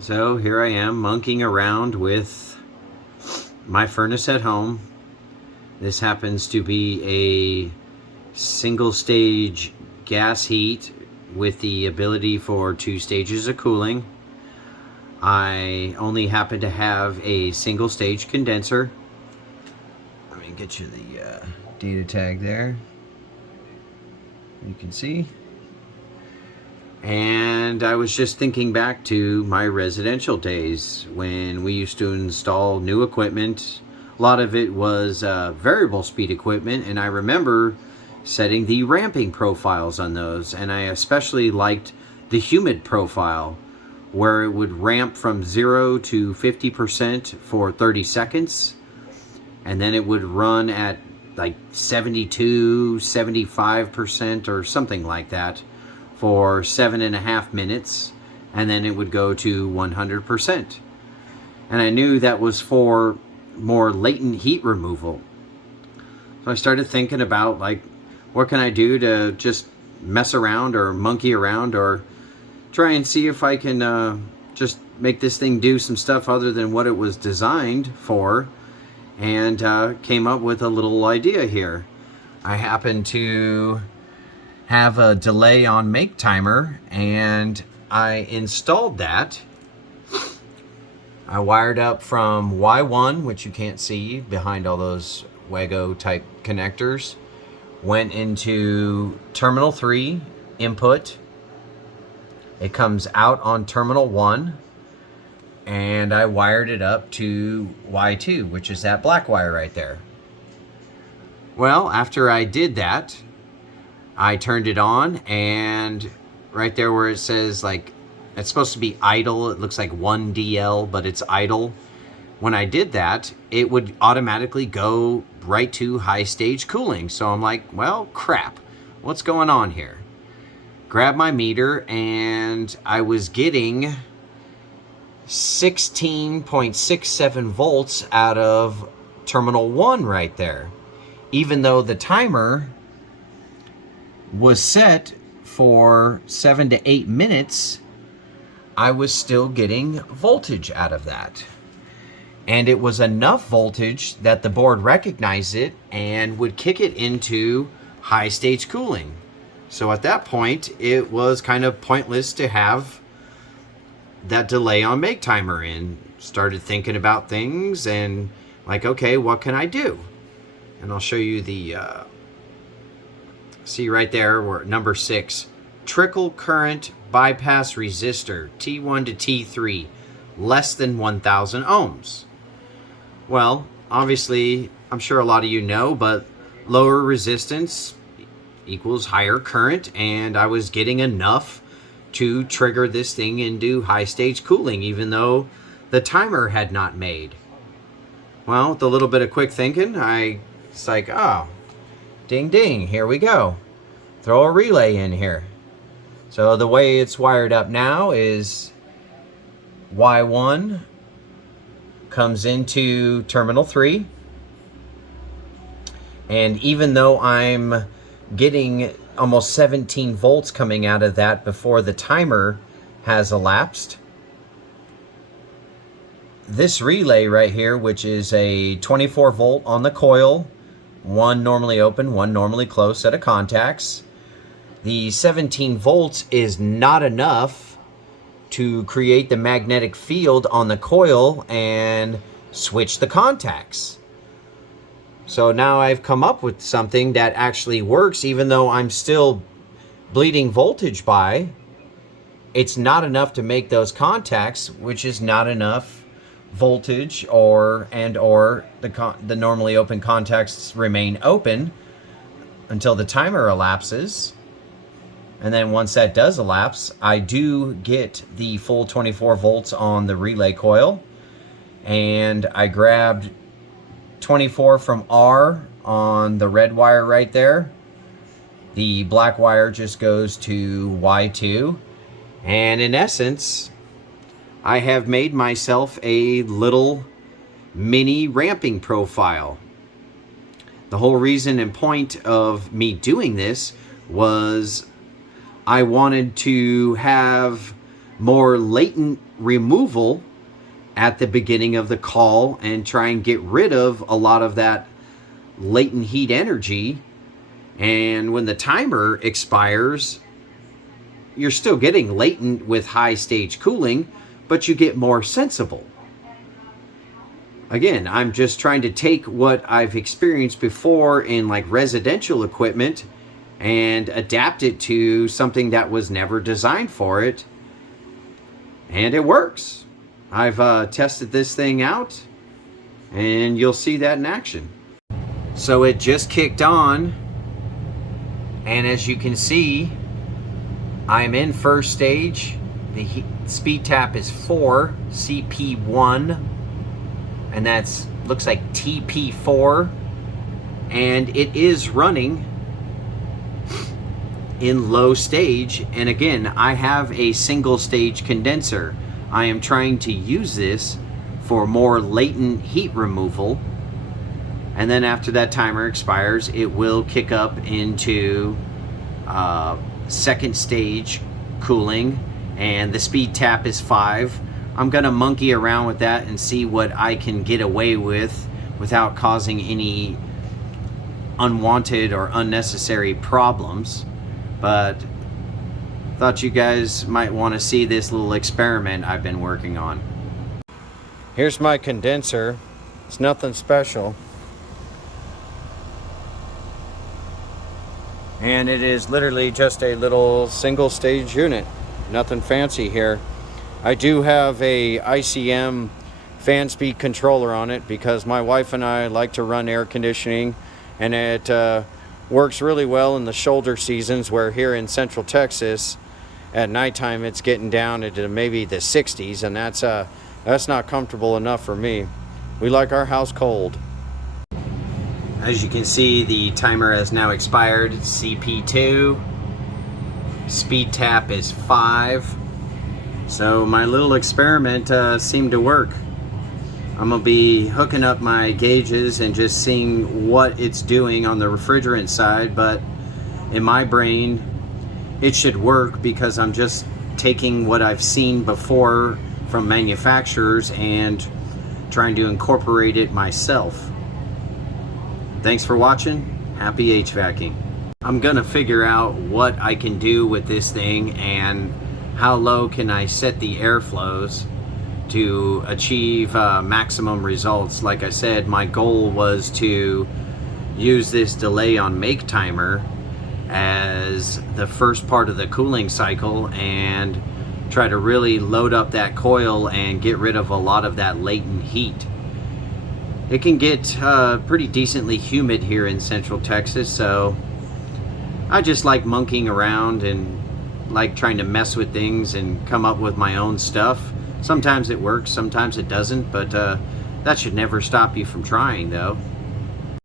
So here I am monkeying around with my furnace at home. This happens to be a single stage gas heat with the ability for 2 stages of cooling. I only happen to have a single stage condenser. Let me get you the data tag there. You can see. And I was just thinking back to my residential days when we used to install new equipment. A lot of it was variable speed equipment, and I remember setting the ramping profiles on those, and I especially liked the humid profile where it would ramp from 0 to 50% for 30 seconds, and then it would run at like 72, 75% or something like that for 7.5 minutes, and then it would go to 100%. And I knew that was for more latent heat removal. So I started thinking about, like, what can I do to just mess around or monkey around or try and see if I can just make this thing do some stuff other than what it was designed for, and came up with a little idea here. I happen to have a delay on make timer, and I installed that. I wired up from Y1, which you can't see behind all those Wago type connectors, went into terminal 3 input. It comes out on terminal 1, and I wired it up to Y2, which is that black wire right there. Well, after I did that, I turned it on, and right there where it says, like, it's supposed to be idle, it looks like 1DL, but it's idle. When I did that, it would automatically go right to high stage cooling. So I'm like, well, crap, what's going on here? Grab my meter, and I was getting 16.67 volts out of terminal 1 right there. Even though the timer was set for 7 to 8 minutes, I was still getting voltage out of that. And it was enough voltage that the board recognized it and would kick it into high stage cooling. So at that point, it was kind of pointless to have that delay on make timer in. Started thinking about things and like, okay, what can I do? And I'll show you the see right there, we're at number 6. Trickle current bypass resistor, T1 to T3, less than 1,000 ohms. Well, obviously, I'm sure a lot of you know, but lower resistance equals higher current, and I was getting enough to trigger this thing into high stage cooling, even though the timer had not made. Well, with a little bit of quick thinking, it's like, oh, ding ding, here we go. Throw a relay in here. So the way it's wired up now is Y1 comes into terminal 3. And even though I'm getting almost 17 volts coming out of that before the timer has elapsed, this relay right here, which is a 24 volt on the coil, one normally open, one normally closed set of contacts. The 17 volts is not enough to create the magnetic field on the coil and switch the contacts. So now I've come up with something that actually works, even though I'm still bleeding voltage by. It's not enough to make those contacts, which is not enough voltage, or the normally open contacts remain open until the timer elapses. And then once that does elapse, I do get the full 24 volts on the relay coil. And I grabbed 24 from R on the red wire right there. The black wire just goes to Y2. And in essence, I have made myself a little mini ramping profile. The whole reason and point of me doing this was I wanted to have more latent removal at the beginning of the call and try and get rid of a lot of that latent heat energy. And when the timer expires, you're still getting latent with high stage cooling, but you get more sensible. Again, I'm just trying to take what I've experienced before in like residential equipment and adapt it to something that was never designed for it. And it works. I've tested this thing out, and you'll see that in action. So it just kicked on, and as you can see, I'm in first stage. The speed tap is 4, CP1, and that's looks like TP4, and it is running in low stage. And again, I have a single stage condenser. I am trying to use this for more latent heat removal, and then after that timer expires, it will kick up into second stage cooling, and the speed tap is 5. I'm gonna monkey around with that and see what I can get away with without causing any unwanted or unnecessary problems. But thought you guys might want to see this little experiment I've been working on. Here's my condenser. It's nothing special. And it is literally just a little single stage unit. Nothing fancy here. I do have a ICM fan speed controller on it because my wife and I like to run air conditioning, and it works really well in the shoulder seasons, where here in Central Texas at nighttime it's getting down into maybe the 60s, and that's not comfortable enough for me. We like our house cold. As you can see, the timer has now expired. CP2, speed tap is 5. So my little experiment seemed to work. I'm gonna be hooking up my gauges and just seeing what it's doing on the refrigerant side, but in my brain it should work because I'm just taking what I've seen before from manufacturers and trying to incorporate it myself. Thanks for watching. Happy HVACing. I'm gonna figure out what I can do with this thing and how low can I set the airflows to achieve maximum results. Like I said, my goal was to use this delay on make timer as the first part of the cooling cycle and try to really load up that coil and get rid of a lot of that latent heat. It can get pretty decently humid here in Central Texas, so I just like monkeying around and like trying to mess with things and come up with my own stuff. Sometimes it works, sometimes it doesn't, but that should never stop you from trying though.